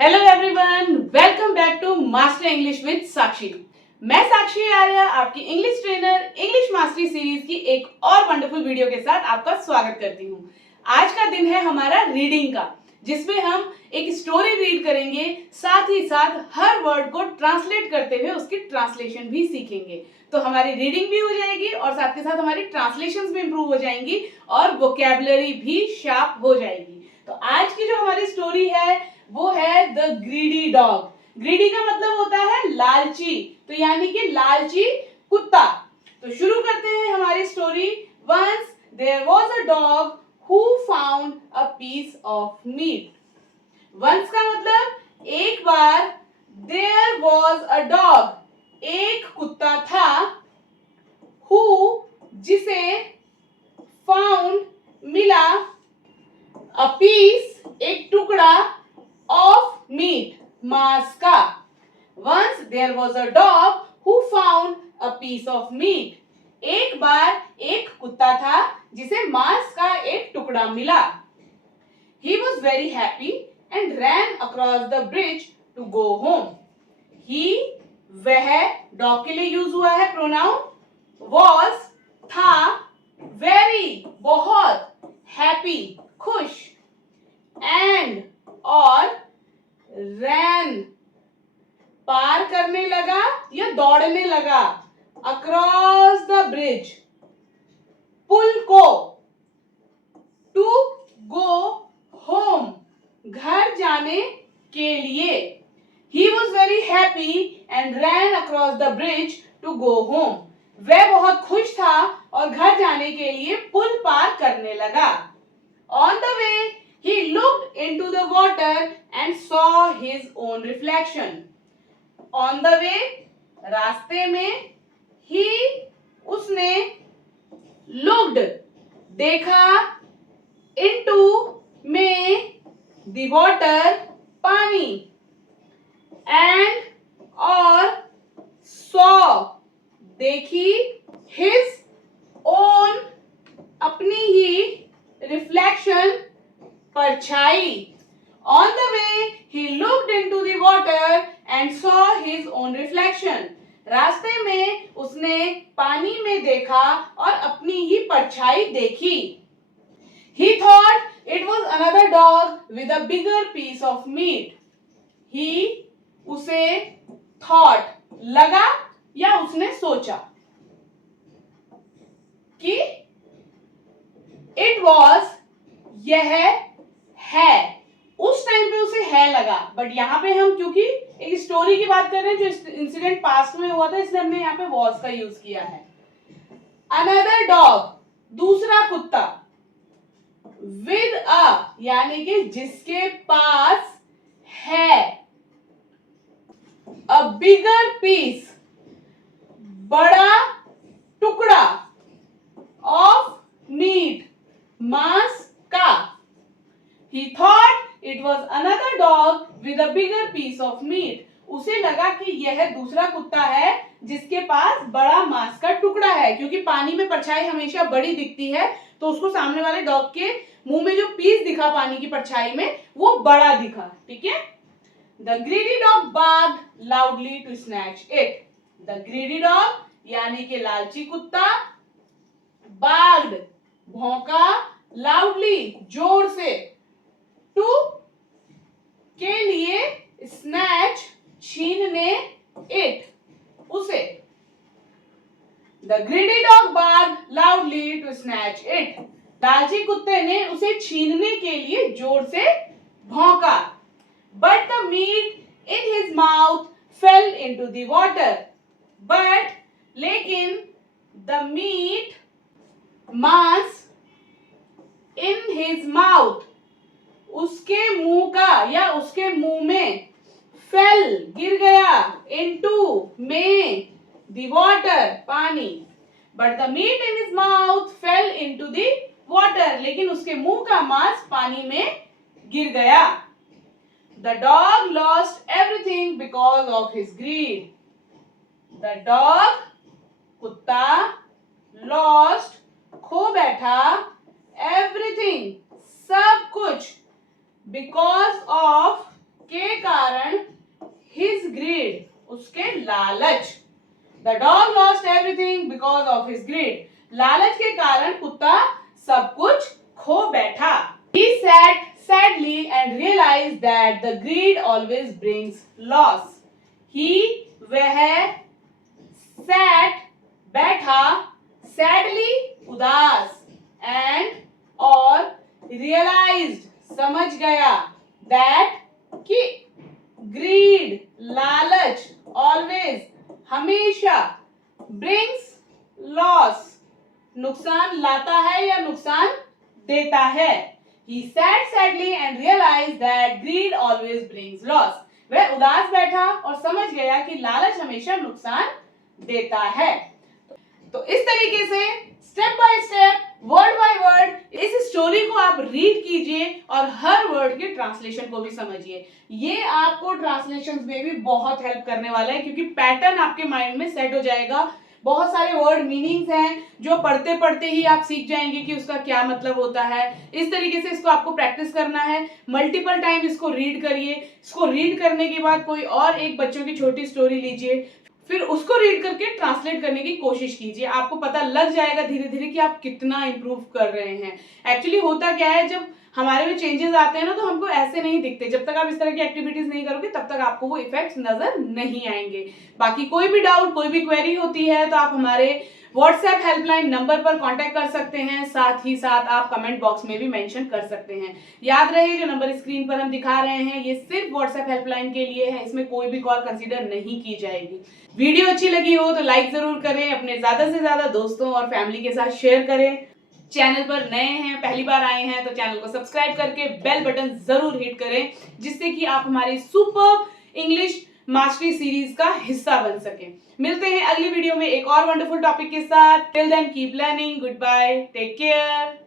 Hello everyone, welcome back to master English with Sakshi. मैं साक्षी आर्या, आपकी English trainer, English mastery series की एक और वंडरफुल वीडियो के साथ आपका स्वागत करती हूँ। आज का दिन है हमारा रीडिंग का, जिसमें हम एक स्टोरी रीड करेंगे, साथ ही साथ हर वर्ड को ट्रांसलेट करते हुए उसकी ट्रांसलेशन भी सीखेंगे। तो हमारी रीडिंग भी हो जाएगी और साथ के साथ हमारी ट्रांसलेशंस भी इंप्रूव हो जाएंगी और वोकैबुलरी भी शार्प हो जाएगी। तो आज की जो हमारी स्टोरी है वो है द ग्रीडी डॉग। ग्रीडी का मतलब होता है लालची, तो यानी कि लालची कुत्ता। तो शुरू करते हैं हमारी story. Once there was a dog who found a piece of meat. Once का मतलब एक बार, देयर वाज अ डॉग एक कुत्ता था, हु जिसे, फाउंड मिला, अ पीस एक टुकड़ा, ऑफ मीट मांस का। Once there was a dog who found a piece of meat. एक बार एक कुत्ता था जिसे मांस का एक टुकड़ा मिला। He was very happy and ran across the bridge to go home. He वह डॉग के लिए यूज हुआ है प्रोनाउन, वॉज था, वेरी बहुत, हैप्पी खुश, एंड और, रैन पार करने लगा या दौड़ने लगा, अक्रॉस द ब्रिज पुल को, टू गो होम घर जाने के लिए। He was very happy and ran across the bridge to go home. वह बहुत खुश था और घर जाने के लिए पुल पार करने लगा। On the way he looked into the water and saw his own reflection. On the way रास्ते में, he उसने, looked देखा, into में the water पानी, and और saw देखी, his own अपनी ही, reflection परछाई। On the way he looked into the water and saw his own reflection. रास्ते में उसने पानी में देखा और अपनी ही परछाई देखी। He thought it was another dog with a bigger piece of meat. He उसे, thought लगा या उसने सोचा कि it was यह है, उस टाइम पे उसे है लगा, बट यहाँ पे हम क्योंकि एक स्टोरी की बात कर रहे हैं जो इंसिडेंट पास्ट में हुआ था, इसलिए हमने यहाँ पे वॉज का यूज किया है। अनदर डॉग दूसरा कुत्ता, विद अ यानी कि जिसके पास है, अ बिगर पीस बड़ा टुकड़ा, ऑफ मीट मांस का। He thought it was another dog with a bigger piece of meat. उसे लगा कि यह दूसरा कुत्ता है जिसके पास बड़ा मांस का टुकड़ा है, क्योंकि पानी में परछाई हमेशा बड़ी दिखती है, तो उसको सामने वाले डॉग के मुंह में जो पीस दिखा पानी की परछाई में वो बड़ा दिखा। ठीक है। The greedy dog barked loudly to snatch it. The greedy dog यानी कि लालची कुत्ता, barked भौंका, loudly जोर से, टू के लिए, स्नैच छीनने, इट उसे। The greedy dog barked loudly to snatch it. लालची कुत्ते ने उसे छीनने के लिए जोर से भौंका। But the meat in his mouth fell into the water. But लेकिन, द मीट मांस, इन हिज माउथ उसके मुंह का या उसके मुंह में, फेल गिर गया, इनटू में, द वाटर पानी। But the meat in his mouth fell into the water, लेकिन उसके मुंह का मांस पानी में गिर गया। The dog lost everything because of his greed. The dog कुत्ता, लॉस्ट खो बैठा, एवरीथिंग सब कुछ, बिकॉज ऑफ के लालच. The dog lost everything because of his greed. लालच के कारण कुत्ता सब कुछ खो बैठा. He sat sadly and realized that the greed always brings loss. वह sat बैठा, sadly उदास, and और realized समझ गया, that कि greed लालच always हमेशा brings loss नुकसान लाता है या नुकसान देता है. He sat sadly and realized that greed always brings loss. वह उदास बैठा और समझ गया कि लालच हमेशा नुकसान देता है. तो इस तरीके से step by step, word by word इस स्टोरी को आप रीड कीजिए और हर वर्ड के ट्रांसलेशन को भी समझिए. ये आपको ट्रांसलेशन में भी बहुत हेल्प करने वाला है, क्योंकि पैटर्न आपके माइंड में सेट हो जाएगा. बहुत सारे वर्ड मीनिंग्स हैं जो पढ़ते पढ़ते ही आप सीख जाएंगे कि उसका क्या मतलब होता है. इस तरीके से इसको आपको प्रैक्टिस करना है. मल्टीपल टाइम इसको रीड करिए. इसको रीड करने के बाद कोई और एक बच्चों की छोटी स्टोरी लीजिए, फिर उसको रीड करके ट्रांसलेट करने की कोशिश कीजिए. आपको पता लग जाएगा धीरे धीरे कि आप कितना इंप्रूव कर रहे हैं. एक्चुअली होता क्या है, जब हमारे में चेंजेस आते हैं ना, तो हमको ऐसे नहीं दिखते. जब तक आप इस तरह की एक्टिविटीज नहीं करोगे तब तक आपको वो इफेक्ट्स नजर नहीं आएंगे. बाकी कोई भी डाउट, कोई भी क्वेरी होती है तो आप हमारे व्हाट्सएप हेल्पलाइन नंबर पर कांटेक्ट कर सकते हैं. साथ ही साथ आप कमेंट बॉक्स में भी मेंशन कर सकते हैं. याद रहे, जो नंबर स्क्रीन पर हम दिखा रहे हैं ये सिर्फ व्हाट्सएप हेल्पलाइन के लिए है. इसमें कोई भी कॉल कंसीडर नहीं की जाएगी. वीडियो अच्छी लगी हो तो लाइक जरूर करें, अपने ज्यादा से ज्यादा दोस्तों और फैमिली के साथ शेयर करें. चैनल पर नए हैं, पहली बार आए हैं तो चैनल को सब्सक्राइब करके बेल बटन जरूर हिट करें, जिससे कि आप हमारी सुपर इंग्लिश मास्टरी सीरीज का हिस्सा बन सकें. मिलते हैं अगली वीडियो में एक और वंडरफुल टॉपिक के साथ. Till then keep learning. Good bye, take care.